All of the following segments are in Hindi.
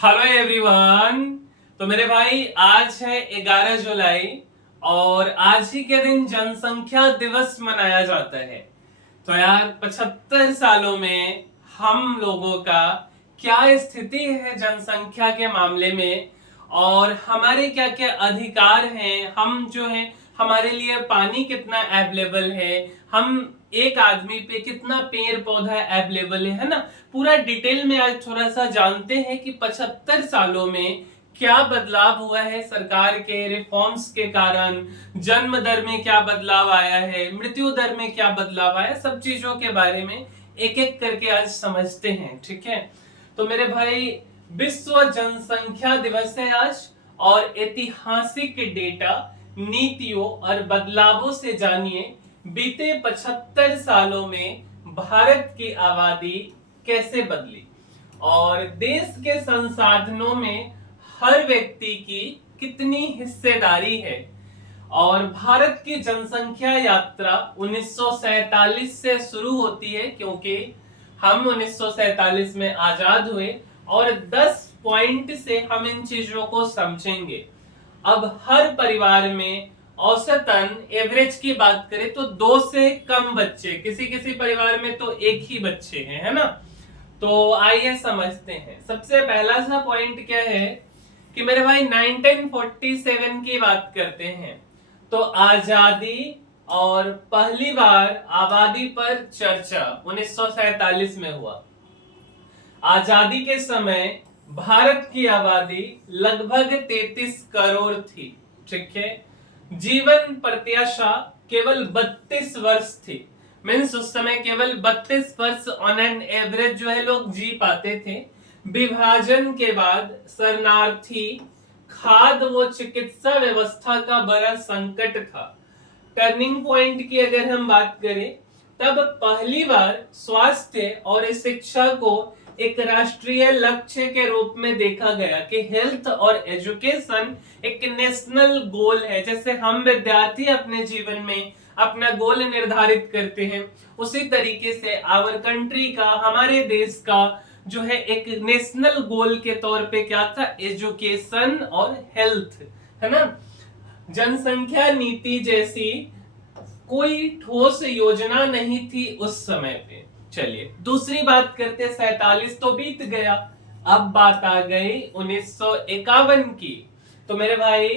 Hello everyone. तो मेरे भाई आज है 11 जुलाई और आज ही के दिन जनसंख्या दिवस मनाया जाता है। तो यार 75 सालों में हम लोगों का क्या स्थिति है जनसंख्या के मामले में और हमारे क्या क्या अधिकार हैं, हम जो है हमारे लिए पानी कितना अवेलेबल है, हम एक आदमी पे कितना पेड़ पौधा अवेलेबल है ना। पूरा डिटेल में आज थोड़ा सा जानते हैं कि 75 सालों में क्या बदलाव हुआ है सरकार के रिफॉर्म्स के कारण, जन्म दर में क्या बदलाव आया है, मृत्यु दर में क्या बदलाव आया, सब चीजों के बारे में एक एक करके आज समझते हैं। ठीक है, तो मेरे भाई विश्व जनसंख्या दिवस है आज और ऐतिहासिक डेटा, नीतियों और बदलावों से जानिए बीते 75 सालों में भारत की आबादी कैसे बदली और देश के संसाधनों में हर व्यक्ति की कितनी हिस्सेदारी है। और भारत की जनसंख्या यात्रा 1947 से शुरू होती है क्योंकि हम 1947 में आजाद हुए और 10 पॉइंट से हम इन चीजों को समझेंगे। अब हर परिवार में औसतन एवरेज की बात करें तो 2 से कम बच्चे, किसी किसी परिवार में तो एक ही बच्चे हैं, है ना। तो आइए समझते हैं। सबसे पहला सा पॉइंट क्या है कि मेरे भाई 1947 की बात करते हैं तो आजादी और पहली बार आबादी पर चर्चा 1947 में हुआ। आजादी के समय भारत की आबादी लगभग 33 करोड़ थी। ठीक है, जीवन प्रत्याशा केवल 32 वर्ष थी। मीन्स उस समय केवल 32 वर्ष ऑन एन एवरेज जो है लोग जी पाते थे। विभाजन के बाद शरणार्थी, खाद्य व चिकित्सा व्यवस्था का बड़ा संकट था। टर्निंग पॉइंट की अगर हम बात करें तब पहली बार स्वास्थ्य और शिक्षा को एक राष्ट्रीय लक्ष्य के रूप में देखा गया कि हेल्थ और एजुकेशन एक नेशनल गोल है। जैसे हम विद्यार्थी अपने जीवन में अपना गोल निर्धारित करते हैं, उसी तरीके से आवर कंट्री का, हमारे देश का जो है एक नेशनल गोल के तौर पे क्या था, एजुकेशन और हेल्थ, है ना। जनसंख्या नीति जैसी कोई ठोस योजना नहीं थी उस समय पे। चलिए दूसरी बात करते, 47 तो बीत गया, अब बात आ गई 1951 की। तो मेरे भाई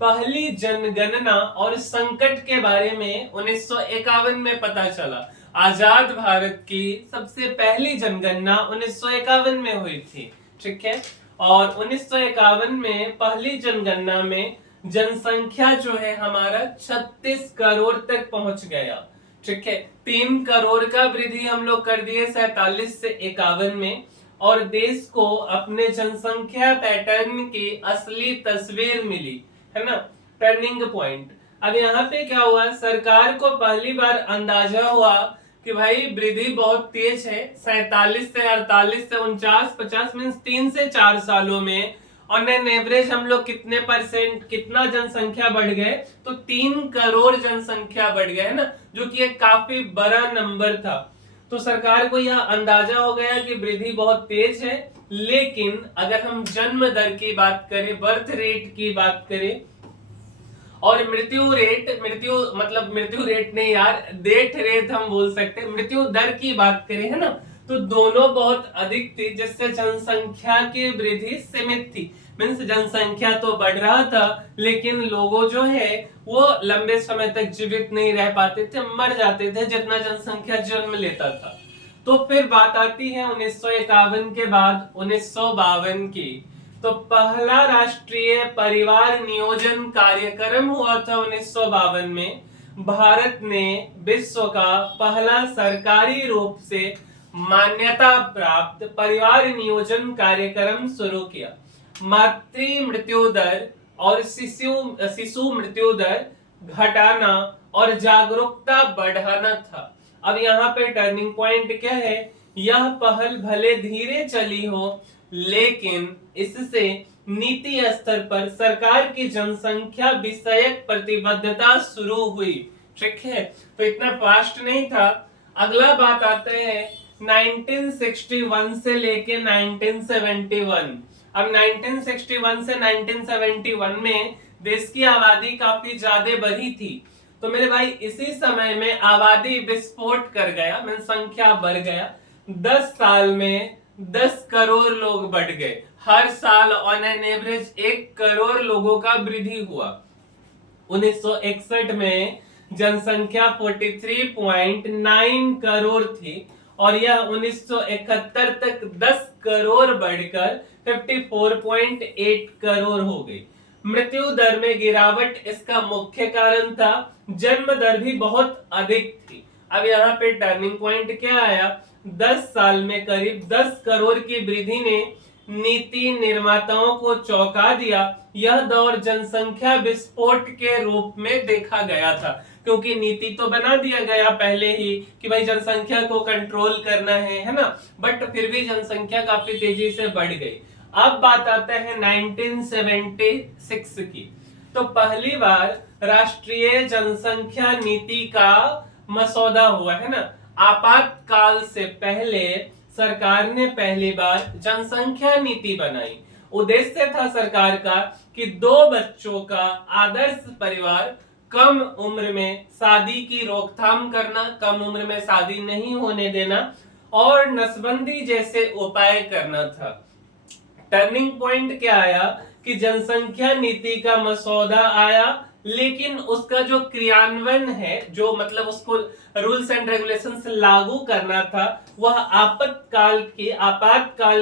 पहली जनगणना और संकट के बारे में 1951 में पता चला। आजाद भारत की सबसे पहली जनगणना 1951 में हुई थी। ठीक है, और 1951 में पहली जनगणना में जनसंख्या जो है हमारा 36 करोड़ तक पहुंच गया। ठीक है, 3 करोड़ का वृद्धि हम लोग कर दिए 47 से 51 में और देश को अपने जनसंख्या पैटर्न की असली तस्वीर मिली, है ना। Turning point. अब यहाँ पे क्या हुआ, सरकार को पहली बार अंदाजा हुआ कि भाई वृद्धि बहुत तेज है। 47 से 48 से 49 50 मीन्स 3 से 4 सालों में ऑन एन एवरेज हम लोग कितने परसेंट, कितना जनसंख्या बढ़ गए, तो 3 करोड़ जनसंख्या बढ़ गए, है ना, जो कि एक काफी बड़ा नंबर था। तो सरकार को यह अंदाजा हो गया कि वृद्धि बहुत तेज है। लेकिन अगर हम जन्म दर की बात करें, बर्थ रेट की बात करें और मृत्यु रेट नहीं यार, डेथ रेट हम बोल सकते हैं, मृत्यु दर की बात करें, है ना, तो दोनों बहुत अधिक थी, जिससे जनसंख्या की वृद्धि सीमित थी। मीन्स जनसंख्या तो बढ़ रहा था लेकिन लोगों जो है वो लंबे समय तक जीवित नहीं रह पाते थे, मर जाते थे जितना जनसंख्या जन्म लेता था। तो फिर बात आती है 1951 के बाद 1952 की। तो पहला राष्ट्रीय परिवार नियोजन कार्यक्रम हुआ था 1952 में। भारत ने विश्व का पहला सरकारी रूप से मान्यता प्राप्त परिवार नियोजन कार्यक्रम शुरू किया। मातृ मृत्यु दर और शिशु मृत्यु दर घटाना और जागरूकता बढ़ाना था। अब यहाँ पे टर्निंग पॉइंट क्या है, यह पहल भले धीरे चली हो लेकिन इससे नीति स्तर पर सरकार की जनसंख्या विषयक प्रतिबद्धता शुरू हुई। ठीक है, तो इतना फास्ट नहीं था। अगला बात आते हैं 1961 से लेके 1971। अब 1961 से 1971 में देश की आबादी काफी ज्यादा बढ़ी थी। तो मेरे भाई इसी समय में आबादी विस्फोट कर गया, संख्या बढ़ गया। 10 साल में 10 करोड़ लोग बढ़ गए। हर साल ऑन एन एवरेज 1 करोड़ लोगों का वृद्धि हुआ। 1961 में जनसंख्या 43.9 करोड़ थी और यह 1971 तक 10 करोड़ बढ़कर 54.8 करोड़ हो गई। मृत्यु दर में गिरावट इसका मुख्य कारण था। जन्म दर भी बहुत अधिक थी। अब यहाँ पे टर्निंग पॉइंट क्या आया? 10 साल में करीब 10 करोड़ की वृद्धि ने नीति निर्माताओं को चौंका दिया। यह दौर जनसंख्या विस्फोट के रूप में देखा गया था, क्योंकि नीति तो बना दिया गया पहले ही कि भाई जनसंख्या को कंट्रोल करना है ना, बट फिर भी जनसंख्या काफी तेजी से बढ़ गई। अब बात आता है 1976 की। तो पहली बार राष्ट्रीय जनसंख्या नीति का मसौदा हुआ है ना। आपातकाल से पहले सरकार ने पहली बार जनसंख्या नीति बनाई। उद्देश्य था सरकार का कि 2 बच्चों का आदर्श परिवार, कम उम्र में शादी की रोकथाम करना, कम उम्र में शादी नहीं होने देना और नसबंदी जैसे उपाय करना था। टर्निंग पॉइंट क्या आया कि जनसंख्या नीति का मसौदा आया, लेकिन उसका जो क्रियान्वयन है, जो मतलब उसको रूल्स एंड रेगुलेशंस लागू करना था, वह आपातकाल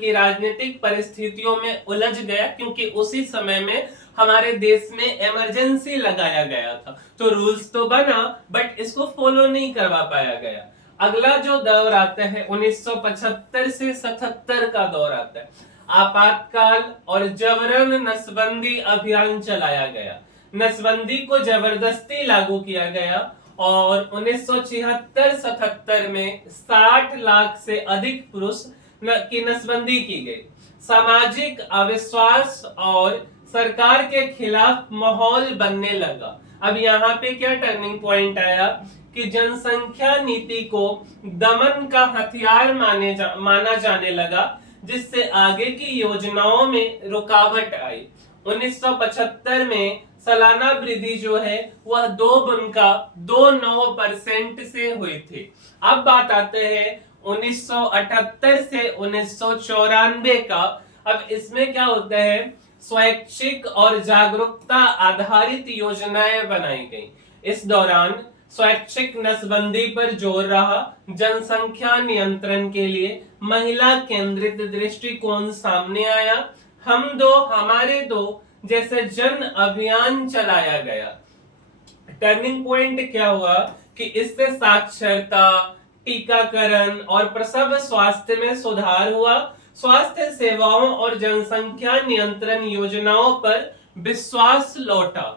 की राजनीतिक परिस्थितियों में उलझ गया, क्योंकि उसी समय में हमारे देश में इमरजेंसी लगाया गया था। तो रूल्स तो बना बट इसको फॉलो नहीं करवा पाया गया। अगला जो दौर आता है 1975 से 77 का दौर आता है। आपातकाल और जबरन नसबंदी अभियान चलाया गया। नसबंदी को जबरदस्ती लागू किया गया और 1976-77 में 60 लाख से अधिक पुरुष की नसबंदी की गई। सामाजिक अविश्वास और सरकार के खिलाफ माहौल बनने लगा। अब यहाँ पे क्या टर्निंग पॉइंट आया कि जनसंख्या नीति को दमन का हथियार माना जाने लगा, जिससे आगे की योजनाओं में रुकावट आई। 1975 में सालाना वृद्धि जो है वह 2.29% से हुई थी। अब बात आते हैं 1978 से 1994 का। अब इसमें क्या होता है, स्वैच्छिक और जागरूकता आधारित योजनाएं बनाई गई। इस दौरान स्वैच्छिक नसबंदी पर जोर रहा। जनसंख्या नियंत्रण के लिए महिला केंद्रित दृष्टिकोण सामने आया। हम दो हमारे दो जैसे जन अभियान चलाया गया। टर्निंग पॉइंट क्या हुआ कि इससे साक्षरता, टीकाकरण और प्रसव स्वास्थ्य में सुधार हुआ। स्वास्थ्य सेवाओं और जनसंख्या नियंत्रण योजनाओं पर विश्वास लौटा।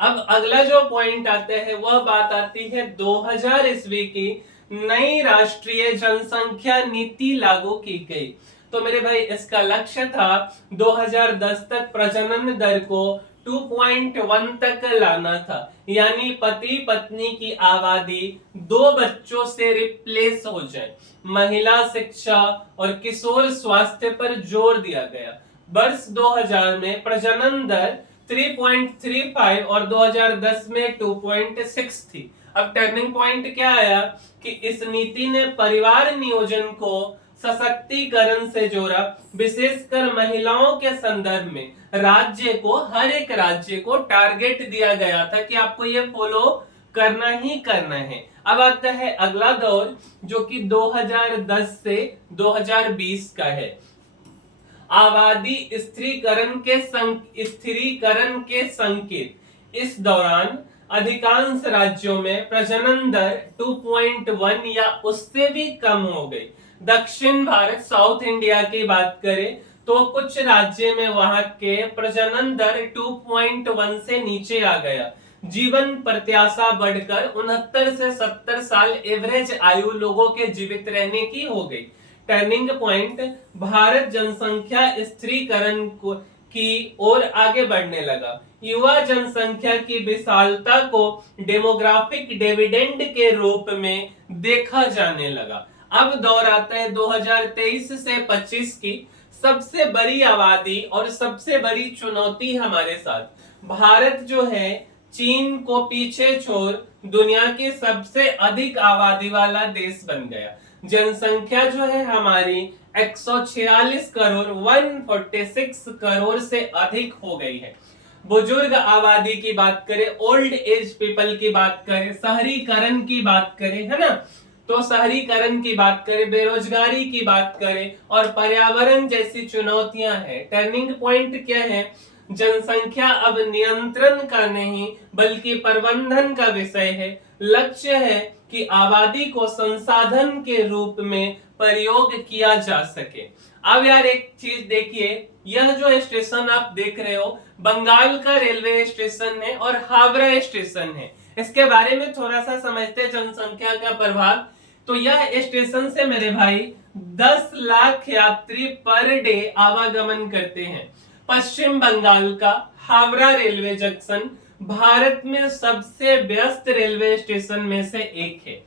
अब अगला जो पॉइंट आता है वह बात आती है 2000 ईस्वी की। नई राष्ट्रीय जनसंख्या नीति लागू की गई। तो मेरे भाई इसका लक्ष्य था 2010 तक प्रजनन दर को 2.1 तक लाना था, यानी पति पत्नी की आबादी 2 बच्चों से रिप्लेस हो जाए। महिला शिक्षा और किशोर स्वास्थ्य पर जोर दिया गया। वर्ष 2000 में प्रजनन दर 3.35 और 2010 में 2.6 थी। अब टर्निंग पॉइंट क्या आया कि इस नीति ने परिवार नियोजन को सशक्तिकरण से जोड़ा। विशेषकर महिलाओं के संदर्भ में हर एक राज्य को टारगेट दिया गया था कि आपको ये फॉलो करना ही करना है। अब आता है अगला दौर जो कि 2010 से 2020 का है। आबादी स्थिरीकरण के संकेत। इस दौरान अधिकांश राज्यों में प्रजनन दर 2.1 या उससे भी कम हो गई। दक्षिण भारत, साउथ इंडिया की बात करें तो कुछ राज्य में वहां के प्रजनन दर 2.1 से नीचे आ गया। जीवन प्रत्याशा बढ़कर 69 से 70 साल एवरेज आयु लोगों के जीवित रहने की हो गई। टर्निंग पॉइंट, भारत जनसंख्या स्थिरीकरण की ओर आगे बढ़ने लगा। युवा जनसंख्या की विशालता को डेमोग्राफिक डिविडेंड के रूप में देखा जाने लगा। अब दौर आता है 2023 से 25 की। सबसे बड़ी आबादी और सबसे बड़ी चुनौती हमारे साथ। भारत जो है चीन को पीछे छोड़ दुनिया के सबसे अधिक आबादी वाला देश बन गया। जनसंख्या जो है हमारी 146 करोड़ 146 करोड़ से अधिक हो गई है। बुजुर्ग आबादी की बात करें, ओल्ड एज पीपल की बात करें, शहरीकरण की बात करें, है ना, तो शहरीकरण की बात करें, बेरोजगारी की बात करें और पर्यावरण जैसी चुनौतियां हैं। टर्निंग पॉइंट क्या है? जनसंख्या अब नियंत्रण का नहीं बल्कि प्रबंधन का विषय है। लक्ष्य है कि आबादी को संसाधन के रूप में प्रयोग किया जा सके। अब यार एक चीज देखिए, यह जो स्टेशन आप देख रहे हो बंगाल का रेलवे स्टेशन है और हावड़ा स्टेशन है। इसके बारे में थोड़ा सा समझते हैं, जनसंख्या का प्रभाव। तो यह स्टेशन से मेरे भाई 10 लाख यात्री पर डे आवागमन करते हैं। पश्चिम बंगाल का हावड़ा रेलवे जंक्शन भारत में सबसे व्यस्त रेलवे स्टेशन में से एक है।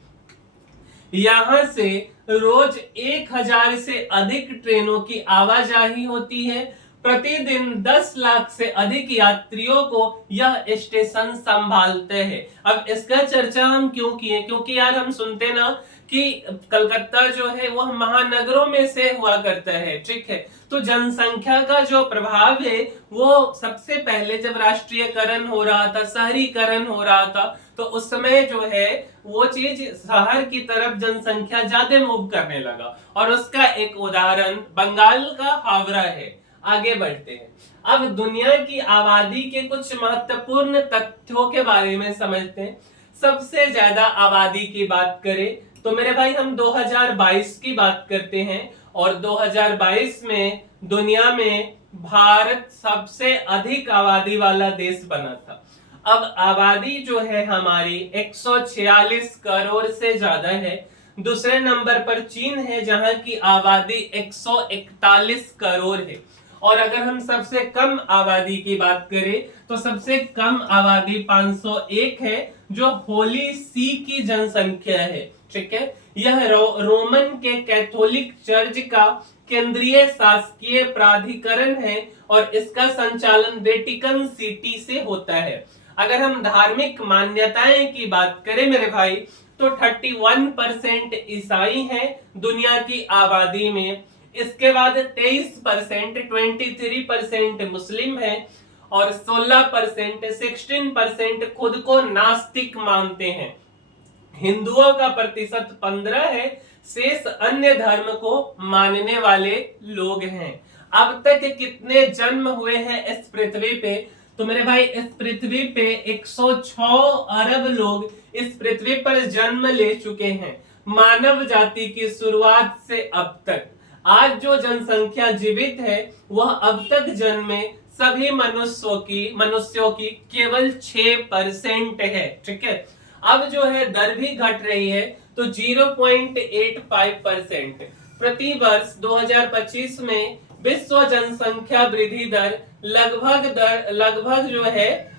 यहां से रोज 1000 से अधिक ट्रेनों की आवाजाही होती है। प्रतिदिन 10 लाख से अधिक यात्रियों को यह स्टेशन संभालते हैं। अब इसका चर्चा हम क्यों किए? क्योंकि यार हम सुनते ना कि कलकत्ता जो है वह महानगरों में से हुआ करता है, ठीक है। तो जनसंख्या का जो प्रभाव है वो सबसे पहले जब राष्ट्रीयकरण हो रहा था, शहरीकरण हो रहा था, तो उस समय जो है वो चीज शहर की तरफ जनसंख्या ज्यादा मूव करने लगा। और उसका एक उदाहरण बंगाल का हावड़ा है। आगे बढ़ते हैं, अब दुनिया की आबादी के कुछ महत्वपूर्ण तथ्यों के बारे में समझते हैं। सबसे ज्यादा आबादी की बात करें तो मेरे भाई हम 2022 की बात करते हैं और 2022 में दुनिया में भारत सबसे अधिक आबादी वाला देश बना था। अब आबादी जो है हमारी 146 करोड़ से ज्यादा है। दूसरे नंबर पर चीन है जहां की आबादी 141 करोड़ है। और अगर हम सबसे कम आबादी की बात करें तो सबसे कम आबादी 501 है जो होली सी की जनसंख्या है, ठीक है। यह रोमन के कैथोलिक चर्च का केंद्रीय शासकीय प्राधिकरण है और इसका संचालन वेटिकन सिटी से होता है। अगर हम धार्मिक मान्यताएं की बात करें मेरे भाई तो 31% ईसाई हैं दुनिया की आबादी में। इसके बाद 23% 23% मुस्लिम है और 16% 16% खुद को नास्तिक मानते हैं। हिंदुओं का प्रतिशत 15 है, शेष अन्य धर्म को मानने वाले लोग हैं। अब तक कितने जन्म हुए हैं इस पृथ्वी पे? तो मेरे भाई इस पृथ्वी पे 106 अरब लोग इस पृथ्वी पर जन्म ले चुके हैं मानव जाति की शुरुआत से अब तक। आज जो जनसंख्या जीवित है वह अब तक जन्मे सभी मनुष्यों की केवल 6% है, ठीक है। अब जो है दर भी घट रही है तो 0.85% प्रति वर्ष 2025 में विश्व जनसंख्या वृद्धि दर लगभग जो है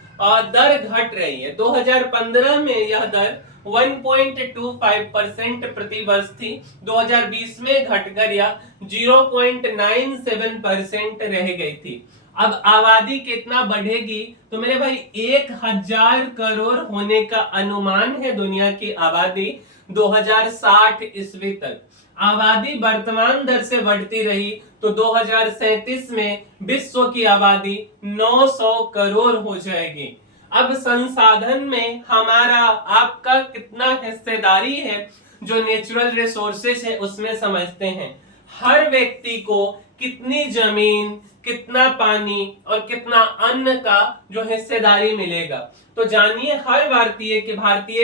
दर घट रही है। 2015 में यह दर 1.25% प्रति वर्ष थी, 2020 में घटकर यह 0.97% रह गई थी। अब आबादी कितना बढ़ेगी? तो मेरे भाई 1000 करोड़ होने का अनुमान है दुनिया की आबादी 2060 ईस्वी तक। आबादी वर्तमान दर से बढ़ती रही तो 2037 में विश्व की आबादी 900 करोड़ हो जाएगी। अब संसाधन में हमारा आपका कितना हिस्सेदारी है जो नेचुरल रिसोर्सेज है उसमें समझते हैं। हर व्यक्ति को कितनी जमीन, कितना पानी और कितना अन्न का जो हिस्सेदारी मिलेगा। तो जानिए हर भारतीय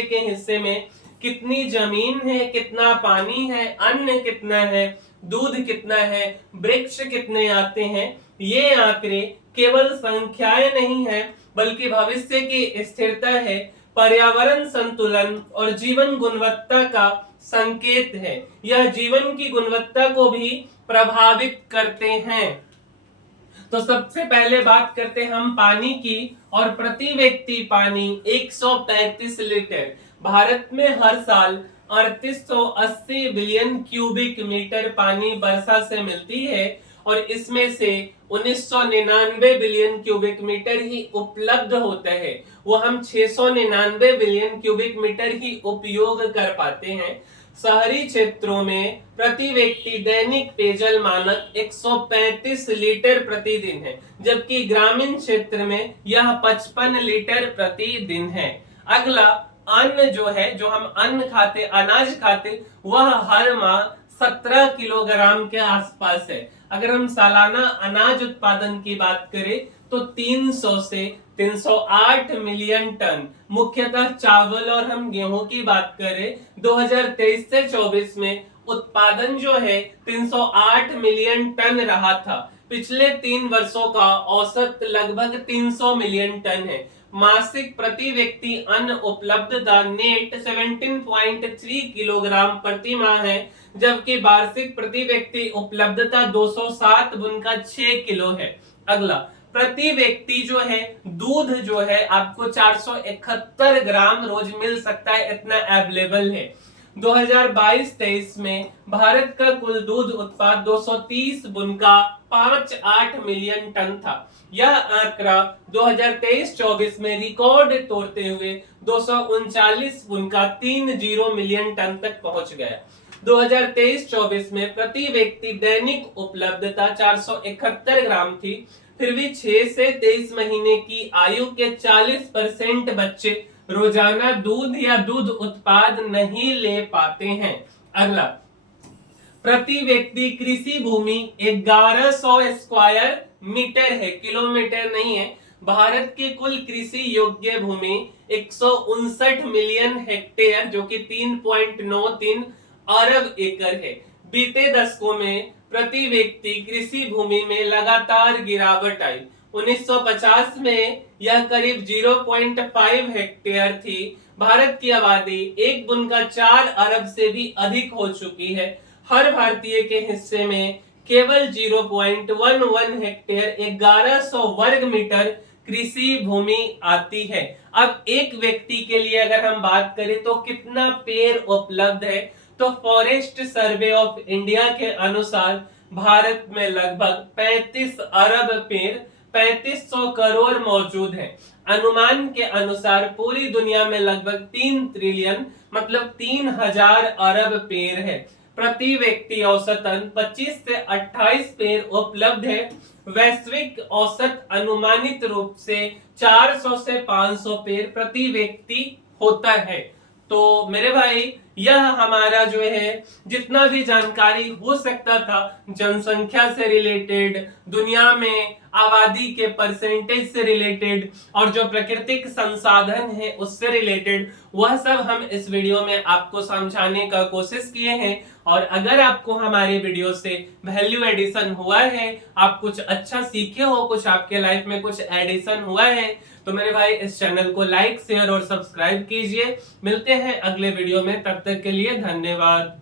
के हिस्से में कितनी जमीन है, कितना पानी है, अन्न कितना है, दूध कितना है, वृक्ष कितने आते हैं। ये आंकड़े केवल संख्याएं नहीं है बल्कि भविष्य की स्थिरता है, पर्यावरण संतुलन और जीवन गुणवत्ता का संकेत है। यह जीवन की गुणवत्ता को भी प्रभावित करते हैं। तो सबसे पहले बात करते हैं हम पानी की और प्रति व्यक्ति पानी 135 लीटर। भारत में हर साल 3880 बिलियन क्यूबिक मीटर पानी वर्षा से मिलती है और इसमें से 1999 बिलियन क्यूबिक मीटर ही उपलब्ध होता है। वो हम 699 बिलियन क्यूबिक मीटर ही उपयोग कर पाते हैं। शहरी क्षेत्रों में प्रति व्यक्ति दैनिक पेयजल मानक 135 लीटर प्रतिदिन है, जबकि ग्रामीण क्षेत्र में यह 55 लीटर प्रतिदिन है। अगला अन्न जो है, जो हम अन्न खाते, अनाज खाते, वह हर माह 17 किलोग्राम के आसपास है। अगर हम सालाना अनाज उत्पादन की बात करें तो 300 से 308 मिलियन टन, मुख्यतः चावल और हम गेहूं की बात करें 2023 से 24 में उत्पादन जो है 308 मिलियन टन रहा था। पिछले 3 वर्षों का औसत लगभग 300 मिलियन टन है। मासिक प्रति व्यक्ति अन्न उपलब्धता नेट 17.3 किलोग्राम प्रति माह है, जबकि वार्षिक प्रति व्यक्ति उपलब्धता 207 बुनका 6 किलो है। अगला प्रति व्यक्ति जो है दूध जो है आपको 471 ग्राम रोज मिल सकता है, इतना अवेलेबल है। 2022-23 में भारत का कुल दूध उत्पाद 230 बुनका 58 मिलियन टन था। यह आंकड़ा 2023-24 में रिकॉर्ड तोड़ते हुए 239 बुनका 30 मिलियन टन तक पहुंच गया। 2023-24 में प्रति व्यक्ति दैनिक उपलब्धता 471 ग्राम थी। फिर भी 6 से 23 महीने की आयु के 40% बच्चे रोजाना दूध या दूध उत्पाद नहीं ले पाते हैं। अगला प्रति व्यक्ति कृषि भूमि 1100 स्क्वायर मीटर है, किलोमीटर नहीं है। भारत की कुल कृषि योग्य भूमि 159 मिलियन हेक्टेयर, जो कि 3.93 अरब एकड़ है। बीते दशकों में प्रति व्यक्ति कृषि भूमि में लगातार गिरावट आई। 1950 में यह करीब 0.5 हेक्टेयर थी। भारत की आबादी 1.4 अरब से भी अधिक हो चुकी है। हर भारतीय के हिस्से में केवल 0.11 हेक्टेयर 1100 वर्ग मीटर कृषि भूमि आती है। अब एक व्यक्ति के लिए अगर हम बात करें तो कितना पेड़ उपलब्ध है, तो फॉरेस्ट सर्वे ऑफ इंडिया के अनुसार भारत में लगभग 35 अरब पेड़ 3500 करोड़ मौजूद है। अनुमान के अनुसार पूरी दुनिया में लगभग 3 ट्रिलियन मतलब 3000 अरब पेड़ है। प्रति व्यक्ति औसतन 25 से 28 पेड़ उपलब्ध है। वैश्विक औसत अनुमानित रूप से 400 से 500 पेड़ प्रति व्यक्ति होता है। तो मेरे भाई, यह हमारा जो है जितना भी जानकारी हो सकता था जनसंख्या से रिलेटेड, दुनिया में आबादी के परसेंटेज से रिलेटेड और जो प्राकृतिक संसाधन है उससे रिलेटेड, वह सब हम इस वीडियो में आपको समझाने का कोशिश किए हैं। और अगर आपको हमारे वीडियो से वैल्यू एडिशन हुआ है, आप कुछ अच्छा सीखे हो, कुछ आपके लाइफ में कुछ एडिशन हुआ है, तो मेरे भाई इस चैनल को लाइक, शेयर और सब्सक्राइब कीजिए। मिलते हैं अगले वीडियो में, तब तक के लिए धन्यवाद।